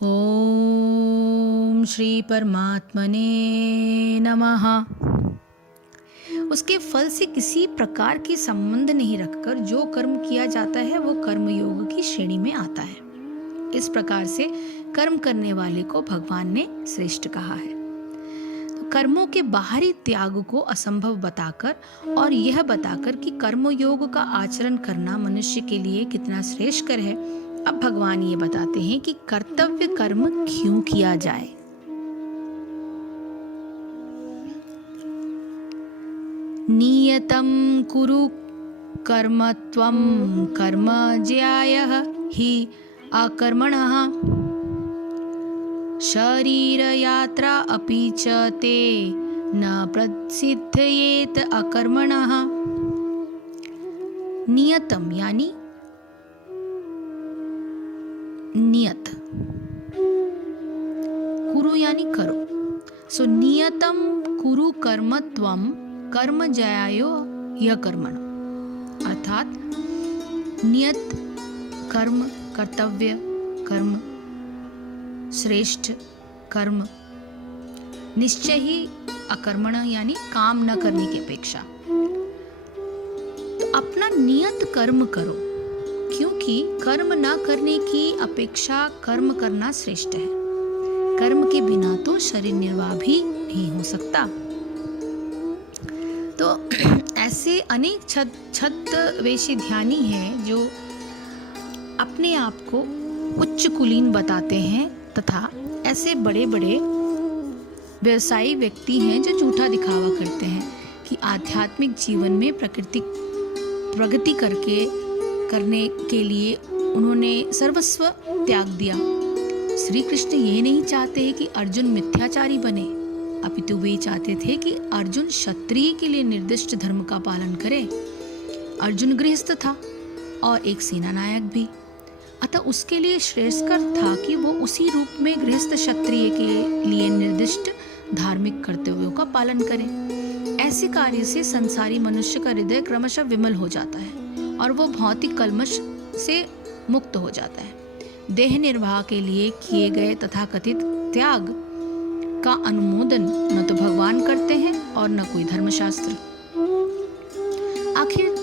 ओम श्री परमात्मने नमः। उसके फल से किसी प्रकार की संबंध नहीं रखकर जो कर्म किया जाता है वो कर्मयोग की श्रेणी में आता है। इस प्रकार से कर्म करने वाले को भगवान ने श्रेष्ठ कहा है। तो कर्मों के बाहरी त्याग को असंभव बताकर और यह बताकर कि कर्मयोग का आचरण करना मनुष्य के लिए कितना श्रेष्ठकर है, अब भगवान ये बताते हैं कि कर्तव्य कर्म क्यों किया जाए। नियतं कुरु कर्म त्वं कर्म ज्यायः हि अकर्मणः शरीर यात्रा अपि च ते न प्रसिद्धयेत अकर्मणः। नियतम यानी नियत, कुरु यानी करो। सो नियतम कुरु कर्म त्वम कर्म जयायो यह कर्मण, अर्थात नियत कर्म, कर्तव्य कर्म, श्रेष्ठ कर्म, निश्चय ही अकर्मण यानी काम न करने की अपेक्षा। तो अपना नियत कर्म करो, क्योंकि कर्म न करने की अपेक्षा कर्म करना श्रेष्ठ है। कर्म के बिना तो शरीर निर्वाह भी नहीं हो सकता। तो ऐसे अनेक छद्मवेशी ध्यानी हैं जो अपने आप को उच्च कुलीन बताते हैं, तथा ऐसे बड़े बड़े व्यवसायी व्यक्ति हैं जो झूठा दिखावा करते हैं कि आध्यात्मिक जीवन में प्रगति करने के लिए उन्होंने सर्वस्व त्याग दिया। श्री कृष्ण ये नहीं चाहते कि अर्जुन मिथ्याचारी बने, अपितु वे चाहते थे कि अर्जुन क्षत्रिय के लिए निर्दिष्ट धर्म का पालन करे। अर्जुन गृहस्थ था और एक सेना नायक भी, अतः उसके लिए श्रेयस्कर था कि वो उसी रूप में गृहस्थ क्षत्रिय के लिए निर्दिष्ट धार्मिक कर्तव्यों का पालन करे। ऐसे कार्य से संसारी मनुष्य का हृदय क्रमशः विमल हो जाता है और वो भौतिक कल्मश से मुक्त हो जाता है। देह निर्वाह के लिए किए गए तथाकथित त्याग का अनुमोदन न तो भगवान करते हैं और न कोई धर्मशास्त्र। आखिर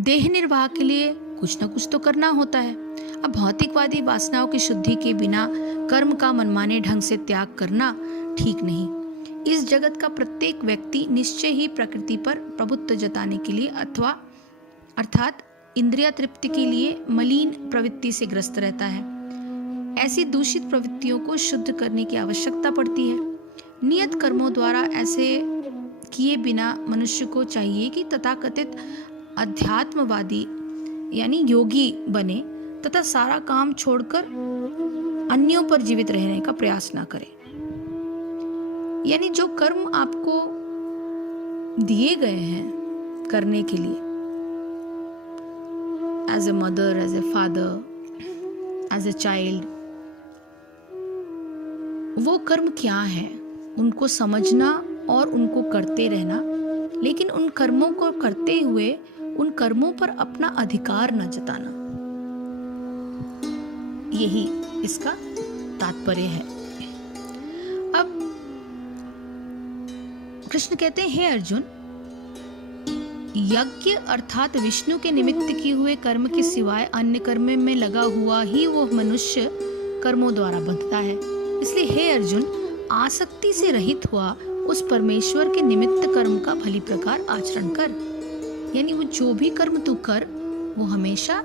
देह निर्वाह के लिए कुछ न कुछ तो करना होता है। अब भौतिकवादी वासनाओं की शुद्धि के बिना कर्म का मनमाने ढंग से त्याग करना ठीक नहीं। इस जगत का प्रत्येक व्यक्ति निश्चय ही प्रकृति पर प्रभुत्व जताने के लिए अर्थात इंद्रिय तृप्ति के लिए मलिन प्रवृत्ति से ग्रस्त रहता है। ऐसी दूषित प्रवृत्तियों को शुद्ध करने की आवश्यकता पड़ती है। नियत कर्मों द्वारा ऐसे किए बिना मनुष्य को चाहिए कि तथाकथित अध्यात्मवादी यानी योगी बने तथा सारा काम छोड़कर अन्यों पर जीवित रहने का प्रयास ना करे। यानी जो कर्म आपको दिए गए हैं करने के लिए, as a mother, as a father, as a child, वो कर्म क्या है उनको समझना और उनको करते रहना, लेकिन उन कर्मों को करते हुए उन कर्मों पर अपना अधिकार न जताना, यही इसका तात्पर्य है। अब कृष्ण कहते हैं, हे अर्जुन, यज्ञ अर्थात विष्णु के निमित्त किए हुए कर्म के सिवाय अन्य कर्म में लगा हुआ ही वो मनुष्य कर्मों द्वारा बंधता है। इसलिए हे अर्जुन, आसक्ति से रहित हुआ उस परमेश्वर के निमित्त कर्म का भली प्रकार आचरण कर। यानी वो जो भी कर्म तू कर वो हमेशा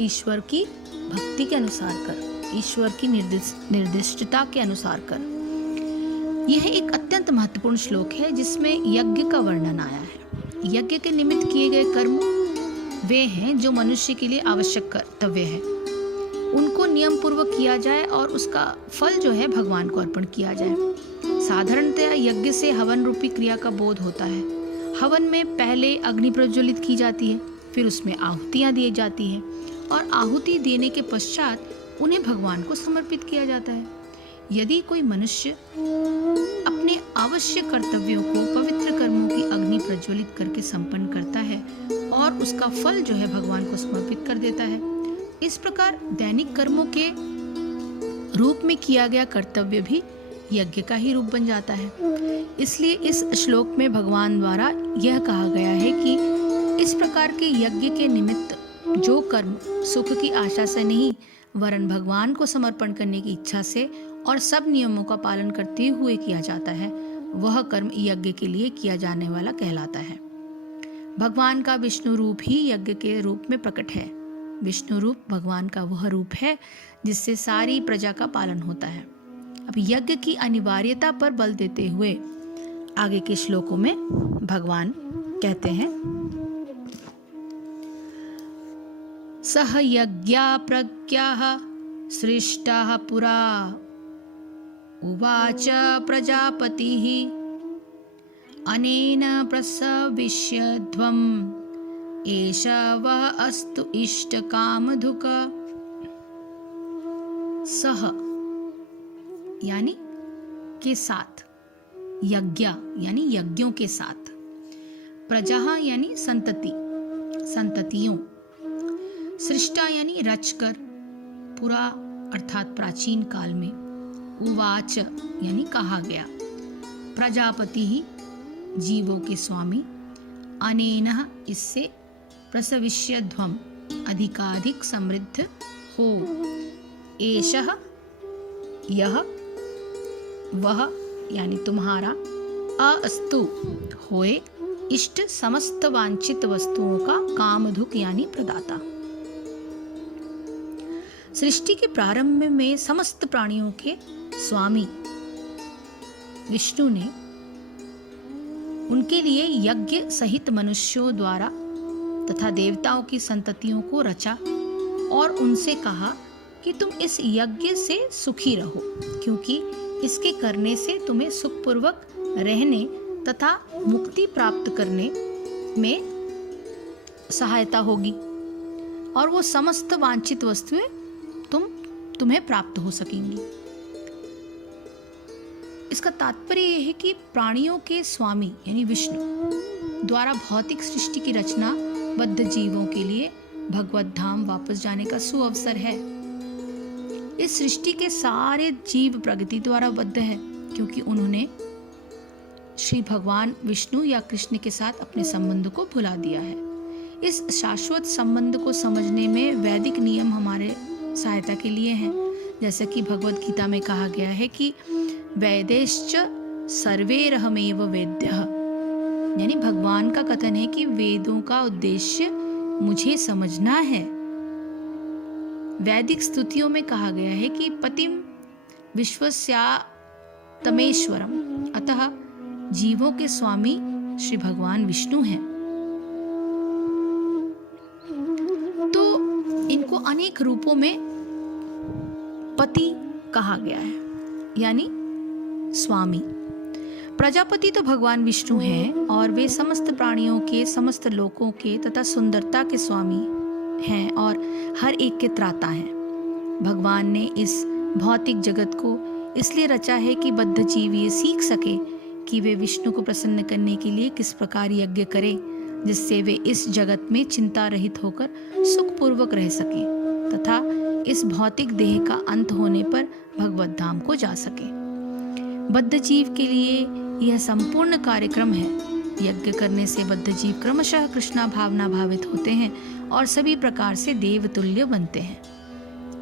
ईश्वर की भक्ति के अनुसार कर, ईश्वर की निर्दिष्टता के अनुसार कर। यह एक अत्यंत महत्वपूर्ण श्लोक है जिसमें यज्ञ का वर्णन आया है। यज्ञ के निमित्त किए गए कर्म वे हैं जो मनुष्य के लिए आवश्यक कर्तव्य है, उनको नियम पूर्वक किया जाए और उसका फल जो है भगवान को अर्पण किया जाए। साधारणतया यज्ञ से हवन रूपी क्रिया का बोध होता है। हवन में पहले अग्नि प्रज्वलित की जाती है, फिर उसमें आहुतियाँ दी जाती हैं और आहुति देने के पश्चात उन्हें भगवान को समर्पित किया जाता है। यदि कोई मनुष्य अपने आवश्यक कर्तव्यों को पवित्र कर्मों की अग्नि प्रज्वलित करके संपन्न करता है और उसका फल जो है भगवान को समर्पित कर देता है, इस प्रकार दैनिक कर्मों के रूप में किया गया कर्तव्य भी यज्ञ का ही रूप बन जाता है। इसलिए इस श्लोक में भगवान द्वारा यह कहा गया है कि इस प्रकार के यज्ञ के निमित्त जो कर्म सुख की आशा से नहीं वरन भगवान को समर्पण करने की इच्छा से और सब नियमों का पालन करते हुए किया जाता है, वह कर्म यज्ञ के लिए किया जाने वाला कहलाता है। भगवान का विष्णु रूप ही यज्ञ के रूप में प्रकट है। विष्णु रूप भगवान का वह रूप है जिससे सारी प्रजा का पालन होता है। अब यज्ञ की अनिवार्यता पर बल देते हुए आगे के श्लोकों में भगवान कहते हैं, सह यज्ञा प्रज्ञाः सृष्टाः पुरा उवाच प्रजापतिः अनेन प्रसविष्यध्वम् एष वः अस्तु इष्टकामधुक्। सह यानी के साथ, यज्ञ यानी यज्ञों के साथ, प्रजा यानी संतति, संततियों, सृष्टा यानी रचकर, पुरा अर्थात प्राचीन काल में, उवाच यानी कहा गया, प्रजापति ही जीवों के स्वामी, अनेन इससे, प्रसविष्यध्वम् अधिकाधिक समृद्ध हो, एषः यह, वह यानी तुम्हारा, अस्तु होए, इष्ट समस्त वांछित वस्तुओं का कामधुक यानी प्रदाता। सृष्टि के प्रारंभ में समस्त प्राणियों के स्वामी विष्णु ने उनके लिए यज्ञ सहित मनुष्यों द्वारा तथा देवताओं की संततियों को रचा और उनसे कहा कि तुम इस यज्ञ से सुखी रहो, क्योंकि इसके करने से तुम्हें सुखपूर्वक रहने तथा मुक्ति प्राप्त करने में सहायता होगी और वो समस्त वांछित वस्तुएं तुम्हें प्राप्त हो सकेंगी। इसका तात्पर्य यह है कि प्राणियों के स्वामी यानी विष्णु द्वारा भौतिक सृष्टि की रचना बद्ध जीवों के लिए भगवत धाम वापस जाने का सुअवसर है। इस सृष्टि के सारे जीव प्रगति द्वारा बद्ध है, क्योंकि उन्होंने श्री भगवान विष्णु या कृष्ण के साथ अपने संबंध को भुला दिया है। इस शाश्वत संबंध को समझने में वैदिक नियम हमारे सहायता के लिए हैं। जैसा कि भगवत गीता में कहा गया है कि वैदेश्च सर्वैरहमेव वेद्यः, यानी भगवान का कथन है कि वेदों का उद्देश्य मुझे समझना है। वैदिक स्तुतियों में कहा गया है कि पतिम विश्वस्यातमेश्वरम, अतः जीवों के स्वामी श्री भगवान विष्णु हैं। तो इनको अनेक रूपों में पति कहा गया है, यानी स्वामी। प्रजापति तो भगवान विष्णु हैं और वे समस्त प्राणियों के, समस्त लोकों के तथा सुंदरता के स्वामी हैं और हर एक के त्राता हैं। भगवान ने इस भौतिक जगत को इसलिए रचा है कि बद्ध जीव ये सीख सके कि वे विष्णु को प्रसन्न करने के लिए किस प्रकार यज्ञ करें, जिससे वे इस जगत में चिंता रहित होकर सुखपूर्वक रह सकें तथा इस भौतिक देह का अंत होने पर भगवत धाम को जा सके। बद्ध जीव के लिए यह संपूर्ण कार्यक्रम है। यज्ञ करने से बद्ध जीव क्रमशः कृष्णा भावना भावित होते हैं और सभी प्रकार से देवतुल्य बनते हैं।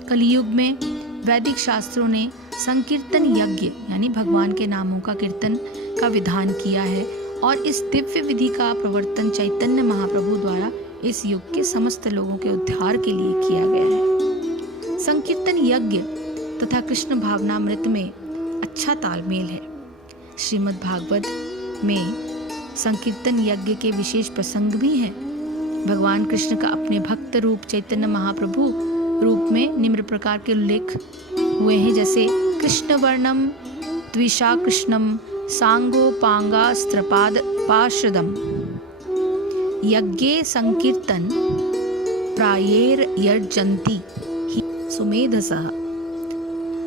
कलियुग में वैदिक शास्त्रों ने संकीर्तन यज्ञ यानी भगवान के नामों का कीर्तन का विधान किया है और इस दिव्य विधि का प्रवर्तन चैतन्य महाप्रभु द्वारा इस युग के समस्त लोगों के उद्धार के लिए किया गया है। संकीर्तन यज्ञ तथा कृष्ण भावनामृत में अच्छा तालमेल है। श्रीमद् भागवत में संकीर्तन यज्ञ के विशेष प्रसंग भी हैं। भगवान कृष्ण का अपने भक्त रूप चैतन्य महाप्रभु रूप में निम्न प्रकार के उल्लेख हुए हैं, जैसे कृष्ण वर्णम द्विषा कृष्णम सांगोपांगास्त्रपाद पार्षदम यज्ञे संकीर्तन प्रायेर यर्जन्ति ही सुमेधसः।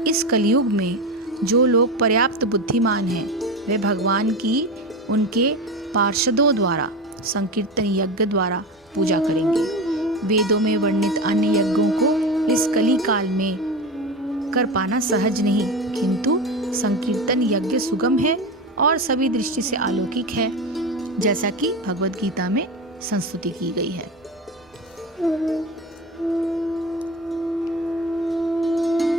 इस कलयुग में जो लोग पर्याप्त बुद्धिमान हैं वे भगवान की उनके पार्षदों द्वारा संकीर्तन यज्ञ द्वारा पूजा करेंगे। वेदों में वर्णित अन्य यज्ञों को इस कली काल में कर पाना सहज नहीं, किंतु संकीर्तन यज्ञ सुगम है और सभी दृष्टि से अलौकिक है, जैसा कि भगवत गीता में संस्तुति की गई है।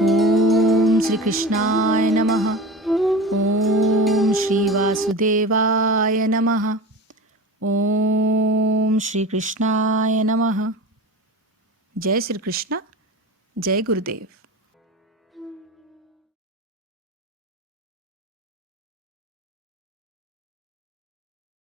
ओम श्री कृष्णाय नमः। ओम श्री वासुदेवाय नमः। ओम श्री कृष्णाय नमः। जय श्री कृष्ण। जय गुरुदेव।